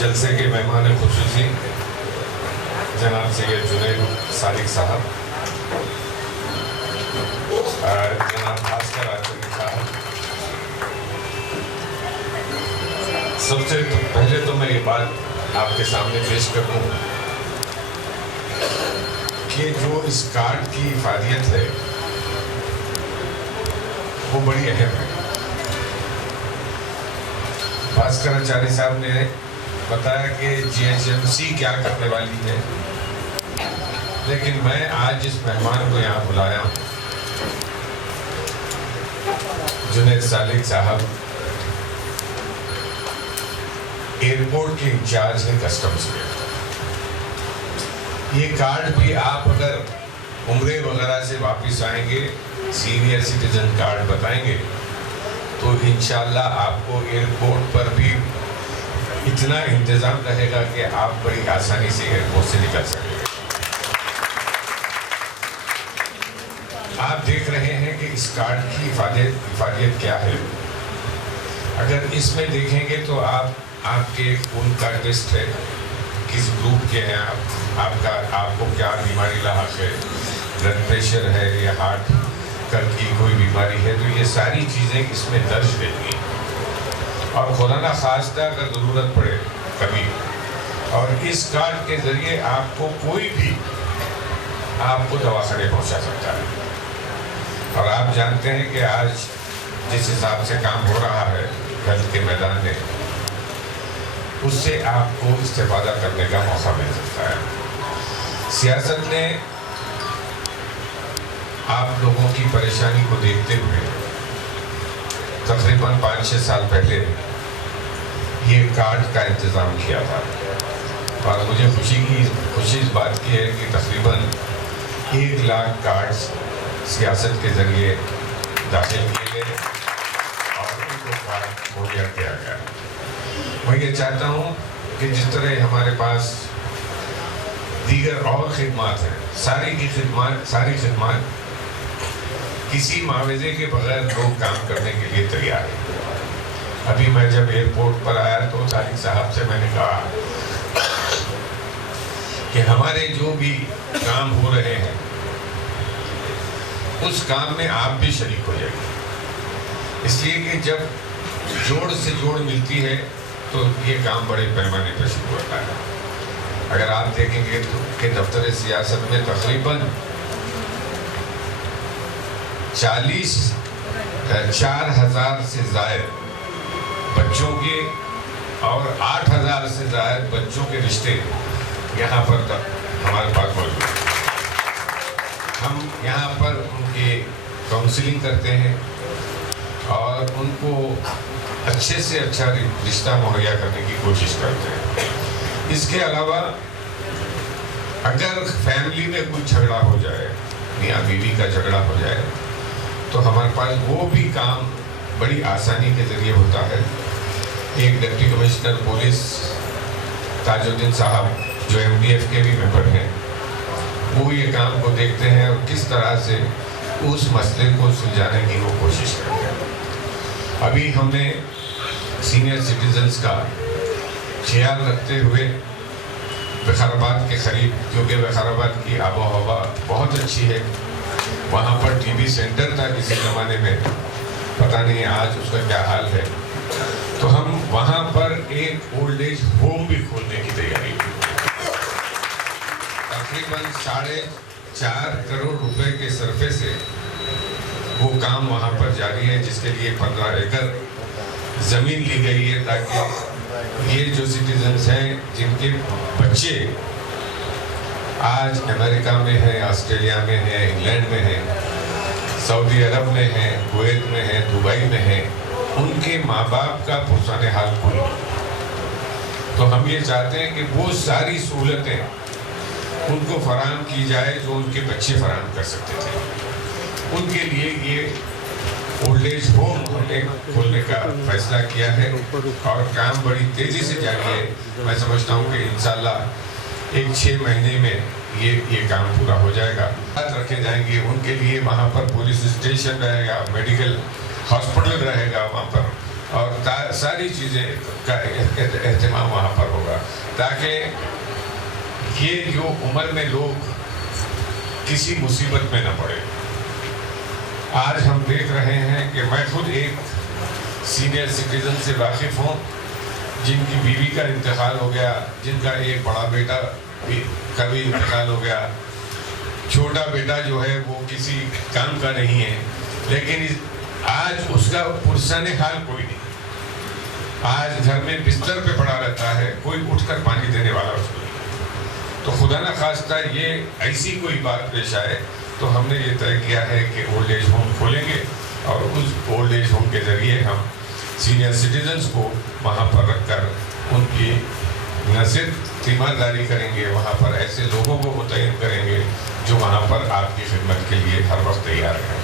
جلسے کے مہمان خصوصی جناب سید جنید صادق صاحب، جناب بھاسکر آچاری صاحب، سب سے پہلے تو میں یہ بات آپ کے سامنے پیش کروں کہ جو اس کارڈ کی افادیت ہے وہ بڑی اہم ہے۔ بھاسکر آچاری صاحب نے بتایا کہ GHMC کیا کرنے والی ہے، لیکن میں آج جس مہمان کو یہاں بلایا ہوں، جنید صادق صاحب ایئرپورٹ کے انچارج ہیں کسٹمز کے۔ یہ کارڈ بھی آپ اگر عمرے وغیرہ سے واپس آئیں گے، سینئر سٹیزن کارڈ بتائیں گے تو انشاءاللہ آپ کو ایئرپورٹ پر بھی اتنا انتظام رہے گا کہ آپ بڑی آسانی سے ایئرپورٹ سے نکل سکیں گے۔ آپ دیکھ رہے ہیں کہ اس کارڈ کی افادیت کیا ہے۔ اگر اس میں دیکھیں گے تو آپ کے خون کا ٹیسٹ ہے، کس گروپ کے ہیں آپ کو کیا بیماری لاحق ہے، بلڈ پریشر ہے یا ہارٹ کی کوئی بیماری ہے، تو یہ ساری چیزیں اس میں درج رہتی ہیں۔ اور خدا نہ خواستہ اگر ضرورت پڑے کبھی، اور اس کارڈ کے ذریعے آپ کو کوئی بھی آپ کو دواخانے پہنچا سکتا ہے۔ اور آپ جانتے ہیں کہ آج جس حساب سے کام ہو رہا ہے ہیلتھ کے میدان میں، اس سے آپ کو استفادہ کرنے کا موقع مل سکتا ہے۔ سیاست نے آپ لوگوں کی پریشانی کو دیکھتے ہوئے تقریباً 5-6 سال پہلے یہ کارڈ کا انتظام کیا تھا، اور مجھے خوشی اس بات کی ہے کہ تقریباً 1 لاکھ کارڈز سیاست کے ذریعے داخل کیے گئے اور ان کو کارڈ مہیا کیا گیا۔ میں یہ چاہتا ہوں کہ جس طرح ہمارے پاس دیگر اور خدمات ہیں، ساری خدمات کسی معاوضے کے بغیر لوگ کام کرنے کے لیے تیار ہیں۔ ابھی میں جب ایئرپورٹ پر آیا تو صادق صاحب سے میں نے کہا کہ ہمارے جو بھی کام ہو رہے ہیں اس کام میں آپ بھی شریک ہو جائیں، اس لیے کہ جب جوڑ سے جوڑ ملتی ہے تو یہ کام بڑے پیمانے پر شروع ہوتا ہے۔ اگر آپ دیکھیں گے کہ دفتر سیاست میں تقریباً 4,000 سے زائد بچوں کے اور 8,000 سے زائد بچوں کے رشتے یہاں پر ہمارے پاس موجود ہیں۔ ہم یہاں پر ان کی کاؤنسلنگ کرتے ہیں اور ان کو اچھے سے اچھا رشتہ مہیا کرنے کی کوشش کرتے ہیں۔ اس کے علاوہ اگر فیملی میں کوئی جھگڑا ہو جائے، میاں بیوی کا جھگڑا ہو جائے، تو ہمارے پاس وہ بھی کام بڑی آسانی کے ذریعے ہوتا ہے۔ ایک ڈپٹی کمشنر پولیس تاج الدین صاحب جو MDF کے بھی ممبر ہیں، وہ یہ کام کو دیکھتے ہیں اور کس طرح سے اس مسئلے کو سلجھانے کی وہ کوشش کرتے ہیں۔ ابھی ہم نے سینئر سٹیزنز کا خیال رکھتے ہوئے وقار آباد کے قریب، کیونکہ وقار آباد کی آب و ہوا بہت اچھی ہے، وہاں پر TB سینٹر تھا کسی زمانے میں، پتہ نہیں آج اس کا کیا حال ہے، تو ہم وہاں پر ایک اولڈ ایج ہوم بھی کھولنے کی تیاری کی۔ تقریباً 4.5 کروڑ روپے کے صرفے سے وہ کام وہاں پر جاری ہے، جس کے لیے 15 ایکڑ زمین لی گئی ہے، تاکہ یہ جو سٹیزنز ہیں جن کے بچے آج امریکہ میں ہیں، آسٹریلیا میں ہیں، انگلینڈ میں ہیں، سعودی عرب میں ہیں، کویت میں ہیں، دبئی میں ہیں، ان کے ماں باپ کا پرسان حال کھل۔ تو ہم یہ چاہتے ہیں کہ وہ ساری سہولتیں ان کو فراہم کی جائے جو ان کے بچے فراہم کر سکتے تھے۔ ان کے لیے یہ اولڈ ایج ہوم کھولنے کا فیصلہ کیا ہے اور کام بڑی تیزی سے جاری ہے۔ میں سمجھتا ہوں کہ انشاءاللہ 6 مہینے میں یہ کام پورا ہو جائے گا۔ رکھے جائیں گے ان کے لیے، وہاں پر پولیس اسٹیشن رہے گا، میڈیکل ہاسپٹل رہے گا، وہاں پر اور ساری چیزیں کا اہتمام وہاں پر ہوگا، تاکہ یہ جو عمر میں لوگ کسی مصیبت میں نہ پڑے۔ آج ہم دیکھ رہے ہیں کہ میں خود ایک سینئر سٹیزن سے واقف ہوں جن کی بیوی کا انتقال ہو گیا، جن کا ایک بڑا بیٹا کا بھی انتقال ہو گیا، چھوٹا بیٹا جو ہے وہ کسی کام کا نہیں ہے، لیکن آج اس کا پرسان حال کوئی نہیں، آج گھر میں بستر پہ پڑا رہتا ہے، کوئی اٹھ کر پانی دینے والا اس کو نہیں۔ تو خدا نہ خواستہ یہ ایسی کوئی بات پیش آئے تو ہم نے یہ طے کیا ہے کہ اولڈ ایج ہوم کھولیں گے، اور اس اولڈ ایج ہوم کے ذریعے ہم سینئر سٹیزنز کو وہاں پر رکھ کر ان کی نہ صرف تیمارداری کریں گے، وہاں پر ایسے لوگوں کو متعین کریں گے جو وہاں پر آپ کی خدمت کے لیے ہر وقت تیار ہیں۔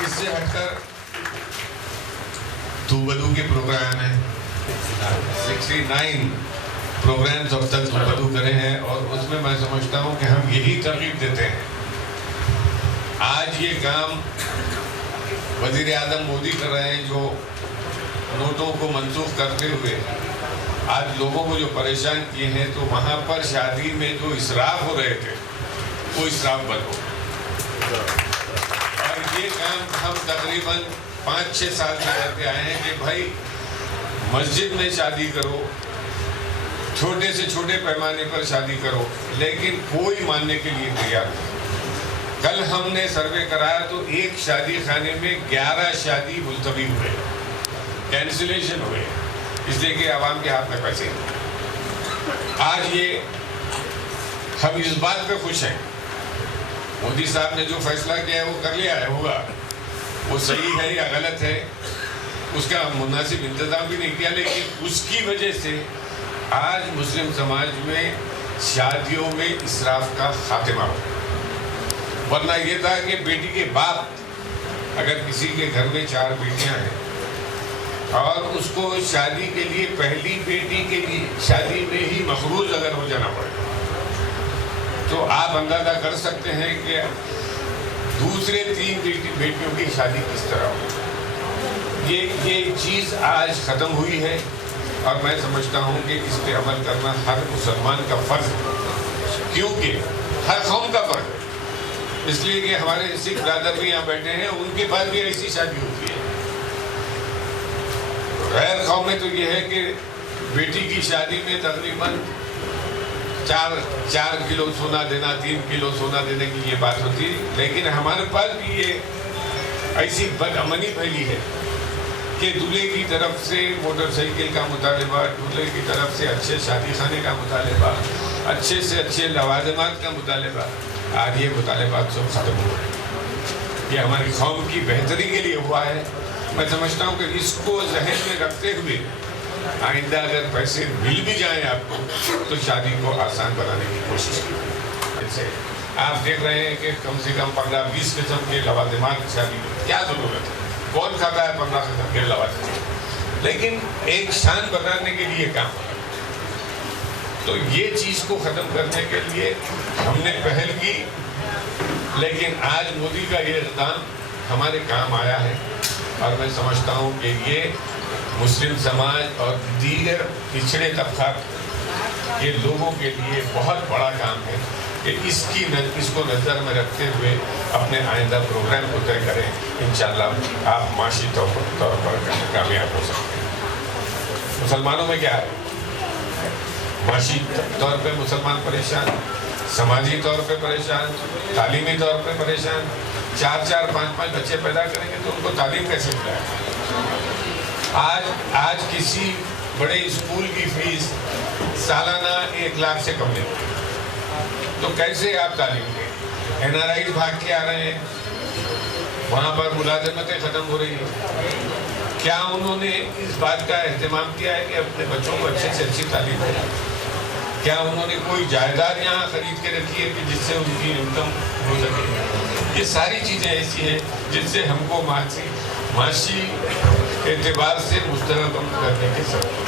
اس سے ہٹ کر تو بدو کے پروگرام ہیں، 69 پروگرامز اب تک تو بدو کرے ہیں، اور اس میں سمجھتا ہوں کہ ہم یہی ترغیب دیتے ہیں۔ آج یہ کام وزیر اعظم مودی کر رہے ہیں، جو نوٹوں کو منسوخ کرتے ہوئے آج لوگوں کو جو پریشان کیے ہیں، تو وہاں پر شادی میں جو اسراف ہو رہے تھے وہ اسراف بند ہو۔ اور یہ کام ہم تقریباً 5-6 سال سے کرتے آئے ہیں کہ بھائی مسجد میں شادی کرو، چھوٹے سے چھوٹے پیمانے پر شادی کرو، لیکن کوئی ماننے کے لیے تیار نہیں۔ کل ہم نے سروے کرایا تو ایک شادی خانے میں 11 شادی ملتوی ہوئے، کینسلیشن ہوئے، اس لیے کہ عوام کے ہاتھ میں پیسے ہیں۔ آج یہ ہم اس بات پہ خوش ہیں، مودی صاحب نے جو فیصلہ کیا ہے وہ کر لیا ہے، ہوگا وہ صحیح ہے یا غلط ہے، اس کا مناسب انتظام بھی نہیں کیا، لیکن اس کی وجہ سے آج مسلم سماج میں شادیوں میں اسراف کا خاتمہ ہو۔ ورنہ یہ تھا کہ بیٹی کے باپ اگر کسی کے گھر میں 4 بیٹیاں ہیں اور اس کو شادی کے لیے پہلی بیٹی کے لیے شادی میں ہی مخروج اگر ہو جانا پڑے تو آپ اندازہ کر سکتے ہیں کہ دوسرے 3 بیٹیوں کی شادی کس طرح ہو۔ یہ چیز آج ختم ہوئی ہے، اور میں سمجھتا ہوں کہ اس پہ عمل کرنا ہر مسلمان کا فرض ہے، کیونکہ ہر قوم کا فرض ہے۔ اس لیے کہ ہمارے سکھ برادر بھی یہاں بیٹھے ہیں، ان کے بعد بھی ایسی شادی ہوتی ہے۔ غیر قوم میں تو یہ ہے کہ بیٹی کی شادی میں تقریباً 4 کلو سونا دینا، 3 کلو سونا دینے کی یہ بات ہوتی ہے، لیکن ہمارے پاس بھی یہ ایسی بدامنی پھیلی ہے کہ دولہے کی طرف سے موٹر سائیکل کا مطالبہ، دولہے کی طرف سے اچھے شادی خانے کا مطالبہ، اچھے سے اچھے لوازمات کا مطالبہ۔ آج یہ مطالبات سب ختم ہو رہے ہیں، یہ ہماری قوم کی بہتری کے لیے ہوا ہے۔ میں سمجھتا ہوں کہ اس کو ذہن میں رکھتے ہوئے آئندہ اگر پیسے مل بھی جائیں آپ کو تو شادی کو آسان بنانے کی کوشش کی۔ آپ دیکھ رہے ہیں کہ کم سے کم 15-20 قسم کے لوازمات شادی میں کیا ضرورت ہے، کون کھاتا ہے 15 قسم کے لوازمات، لیکن ایک شان بنانے کے لیے کام ہے۔ تو یہ چیز کو ختم کرنے کے لیے ہم نے پہل کی، لیکن آج مودی کا یہ اقدام ہمارے کام آیا ہے، اور میں سمجھتا ہوں کہ یہ مسلم سماج اور دیگر پچھڑے طبقات کے لوگوں کے لیے بہت بڑا کام ہے کہ اس کو نظر میں رکھتے ہوئے اپنے آئندہ پروگرام کو طے کریں۔ انشاءاللہ آپ معاشی طور پر کامیاب ہو سکتے ہیں۔ مسلمانوں میں کیا ہے؟ معاشی طور پہ مسلمان پریشان، سماجی طور پہ پریشان، تعلیمی طور پہ پریشان۔ 4-4 5-5 بچے پیدا کریں گے تو ان کو تعلیم کیسے ملائے؟ آج کسی بڑے اسکول کی فیس سالانہ 1 لاکھ سے کم نہیں، تو کیسے آپ تعلیم دیں؟ NRIs بھاگ کے آ رہے ہیں، وہاں پر ملازمتیں ختم ہو رہی ہیں۔ کیا انہوں نے اس بات کا اہتمام کیا ہے کہ اپنے بچوں کو اچھے سے اچھی تعلیم دیں؟ کیا انہوں نے کوئی جائیداد یہاں خرید کے رکھی ہے کہ جس سے ان کی انکم ہو سکے؟ یہ ساری چیزیں ایسی ہیں جن سے ہم کو معاشی اعتبار سے مستحکم کرنے کے سبب۔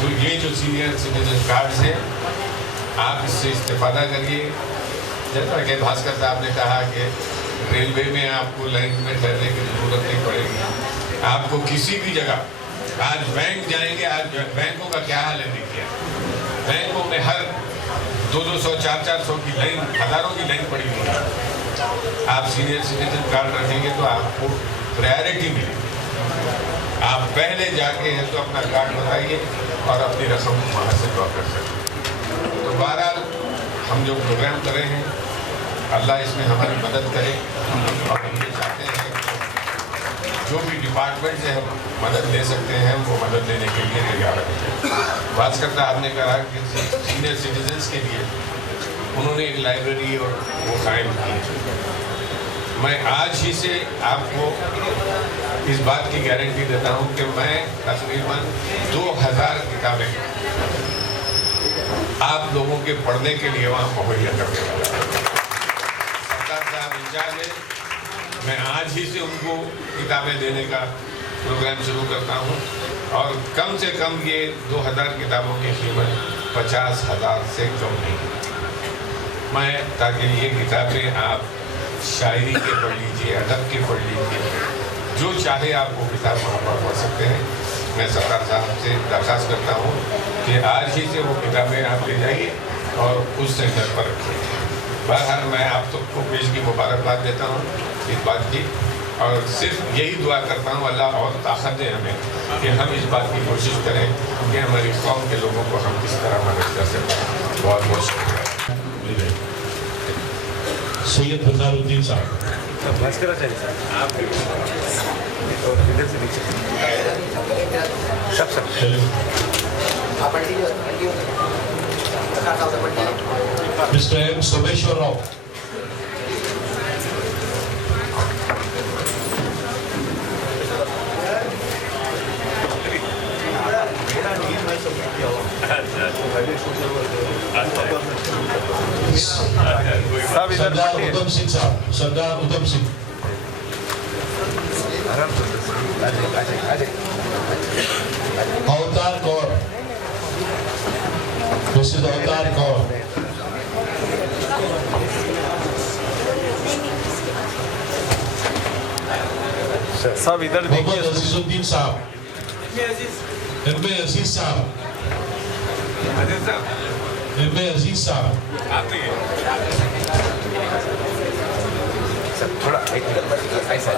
تو یہ جو سینئر سٹیزن کارڈز ہیں، آپ اس سے استفادہ کریے۔ جیسا کہ بھاسکر صاحب نے کہا کہ ریلوے میں آپ کو لائن میں ٹھہرنے کی ضرورت نہیں پڑے گی. آپ کو کسی بھی جگہ آج بینک جائیں گے, آج بینکوں کا کیا حال ہے دیکھیے. بینکوں میں ہر 200 400 کی لائن, ہزاروں کی لائن پڑی ہوئی ہے. آپ سینئر سٹیزن کارڈ رکھیں گے تو آپ کو پرائیورٹی ملے گی. آپ پہلے جا کے تو اپنا کارڈ بتائیے اور اپنی رقم وہاں سے ڈرا کر سکیں. تو بہرحال ہم جو پروگرام کر رہے ہیں اللہ اس میں ہماری مدد کرے, اور ہم یہ چاہتے ہیں کہ جو بھی ڈپارٹمنٹ سے ہم مدد لے سکتے ہیں وہ مدد لینے کے لیے تیار ہیں. بات کرتا آپ نے کہا کہ سینئر سٹیزنس کے لیے انہوں نے ایک لائبریری اور وہ قائم کی. میں آج ہی سے آپ کو اس بات کی گارنٹی دیتا ہوں کہ میں تقریباً 2000 کتابیں آپ لوگوں کے پڑھنے کے لیے وہاں مہیا کرنے والا ہوں. سردار صاحب انچارج ہیں, میں آج ہی سے ان کو کتابیں دینے کا پروگرام شروع کرتا ہوں, اور کم سے کم یہ 2000 کتابوں کی قیمت 50,000 سے کم نہیں. میں تاکہ یہ کتابیں آپ شاعری کے پڑھ لیجیے, ادب کے پڑھ لیجیے, جو چاہے آپ وہ کتاب وہاں پر پڑھ سکتے ہیں. میں سردار صاحب سے درخواست کرتا ہوں کہ آج ہی سے وہ کتابیں آپ لے جائیے اور اس سینٹر پر رکھیے. بہرحال میں آپ سب کو پیش کی مبارکباد دیتا ہوں اس بات کی, اور صرف یہی دعا کرتا ہوں اللہ اور طاقت دے ہمیں کہ ہم اس بات کی کوشش کریں کہ ہماری قوم کے لوگوں کو ہم کس طرح مدد کر سکیں. بہت بہت شکریہ. سید بزار الدین صاحب. Mr M Someshwar Rao. سردار ادھم سنگھ صاحب. سردار ادھم سنگھ. اوتار کور. مسز اوتار کور. صاحب ادھر محمد عزیز الدین صاحب. علم عزیز صاحب. علم عزیز صاحب. تھوڑا ایسا